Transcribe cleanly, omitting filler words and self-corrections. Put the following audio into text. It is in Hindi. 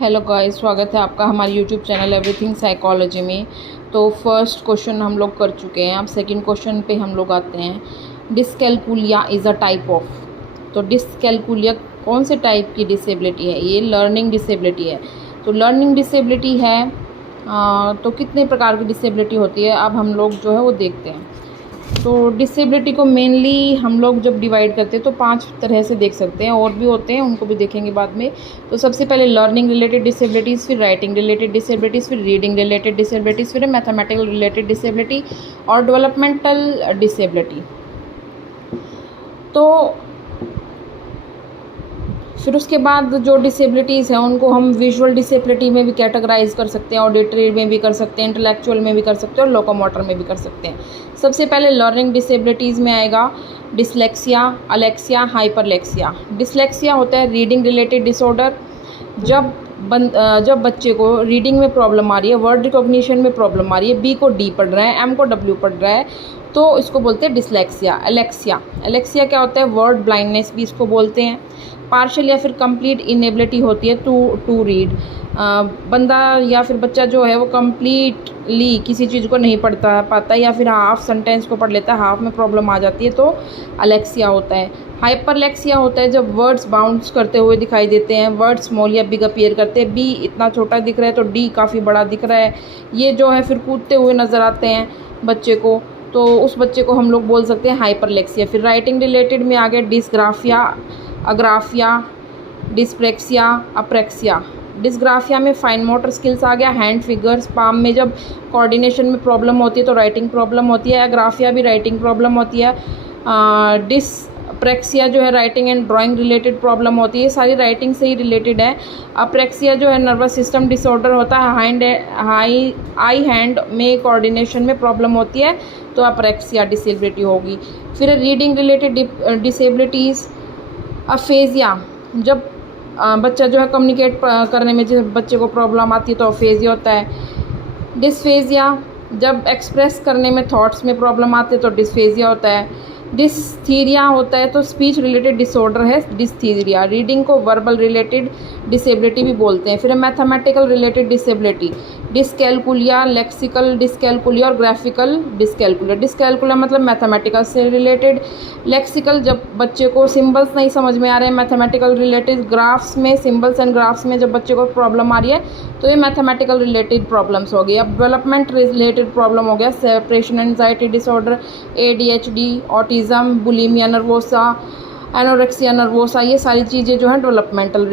हेलो गाइस, स्वागत है आपका हमारे यूट्यूब चैनल एवरीथिंग साइकोलॉजी में। तो फर्स्ट क्वेश्चन हम लोग कर चुके हैं। अब सेकंड क्वेश्चन पे हम लोग आते हैं। Dyscalculia is a type of. तो डिसकैलकुलिया कौन से टाइप की डिसेबिलिटी है? ये लर्निंग डिसेबिलिटी है। तो लर्निंग डिसेबिलिटी है। तो कितने प्रकार की डिसेबिलिटी होती है अब हम लोग जो है वो देखते हैं। तो डिसेबिलिटी को मेनली हम लोग जब डिवाइड करते हैं तो 5 तरह से देख सकते हैं, और भी होते हैं, उनको भी देखेंगे बाद में। तो सबसे पहले लर्निंग रिलेटेड डिसेबिलिटीज़, फिर राइटिंग रिलेटेड डिसेबिलिटीज़, फिर रीडिंग रिलेटेड डिसेबिलिटीज़, फिर मैथमेटिकल रिलेटेड डिसेबिलिटी और डेवलपमेंटल डिसेबिलिटी। तो फिर उसके बाद जो डिसेबिलिटीज़ हैं उनको हम विजुअल डिसेबिलिटी में भी कैटेगराइज कर सकते हैं, ऑडिटरी में भी कर सकते हैं, इंटेलेक्चुअल में भी कर सकते हैं और लोकोमोटर में भी कर सकते हैं। सबसे पहले लर्निंग डिसेबिलिटीज़ में आएगा डिसलेक्सिया, अलेक्सिया, हाइपरलेक्सिया। डिसलेक्सिया होता है रीडिंग रिलेटेड डिसऑर्डर। जब बच्चे को रीडिंग में प्रॉब्लम आ रही है, वर्ड रिकॉग्निशन में प्रॉब्लम आ रही है, बी को डी पढ़ रहा है, एम को डब्ल्यू पढ़ रहा है, तो इसको बोलते हैं डिसलेक्सिया। एलेक्सिया क्या होता है? वर्ड ब्लाइंडनेस भी इसको बोलते हैं। पार्शियल या फिर कंप्लीट इनेबिलिटी होती है टू रीड। बंदा या फिर बच्चा जो है वो कंप्लीटली किसी चीज़ को नहीं पढ़ता पाता, या फिर हाफ सेंटेंस को पढ़ लेता है, हाफ में प्रॉब्लम आ जाती है, तो अलेक्सिया होता है। हाइपरलेक्सिया होता है जब वर्ड्स बाउंस करते हुए दिखाई देते हैं, वर्ड स्मॉल या बिग अपीयर करते हैं, बी इतना छोटा दिख रहा है तो डी काफ़ी बड़ा दिख रहा है, ये जो है फिर कूदते हुए नज़र आते हैं बच्चे को, तो उस बच्चे को हम लोग बोल सकते हैं हाइपरलेक्सिया। फिर राइटिंग रिलेटेड में आ गया डिसग्राफिया, अग्राफिया, डिस्प्रेक्सिया, अप्रेक्सिया। डिसग्राफिया में फाइन मोटर स्किल्स आ गया, हैंड फिगर्स, पाम में जब कोऑर्डिनेशन में प्रॉब्लम होती है तो राइटिंग प्रॉब्लम होती है। अग्राफिया भी राइटिंग प्रॉब्लम होती है। डिसप्रेक्सिया जो है writing and drawing related problem होती है, सारी राइटिंग से ही रिलेटेड है। अप्रेक्सिया जो है नर्वस सिस्टम डिसऑर्डर होता है, आई हैंड में कोऑर्डिनेशन में प्रॉब्लम होती है, तो अप्रेक्सिया डिसेबिलिटी होगी। फिर रीडिंग रिलेटेड डिसेबिलिटीज़, अफेजिया, जब बच्चा जो है कम्युनिकेट करने में जब बच्चे को प्रॉब्लम आती है तो अफेजिया होता है। डिस्फेजिया, जब एक्सप्रेस करने में थॉट्स में प्रॉब्लम आती है तो डिस्फेजिया होता है। डिस्थीरिया होता है तो स्पीच रिलेटेड डिसऑर्डर है डिस्थीरिया। रीडिंग को वर्बल रिलेटेड डिसेबिलिटी भी बोलते हैं। फिर mathematical related disability, dyscalculia, lexical dyscalculia और ग्राफिकल डिसकैलकुलिया। डिसकैलकुलिया मतलब मैथमेटिकल से रिलेटेड, लेक्सिकल जब बच्चे को सिंबल्स नहीं समझ में आ रहे हैं, मैथमेटिकल रिलेटेड, ग्राफ्स में सिंबल्स एंड ग्राफ्स में जब बच्चे को प्रॉब्लम आ रही है तो ये मैथमेटिकल रिलेटेड प्रॉब्लम्स हो गई। अब डेवलपमेंट रिलेटेड प्रॉब्लम हो गया separation anxiety disorder, ADHD, autism, bulimia nervosa, anorexia nervosa, ये सारी चीज़ें जो हैं डेवलपमेंटल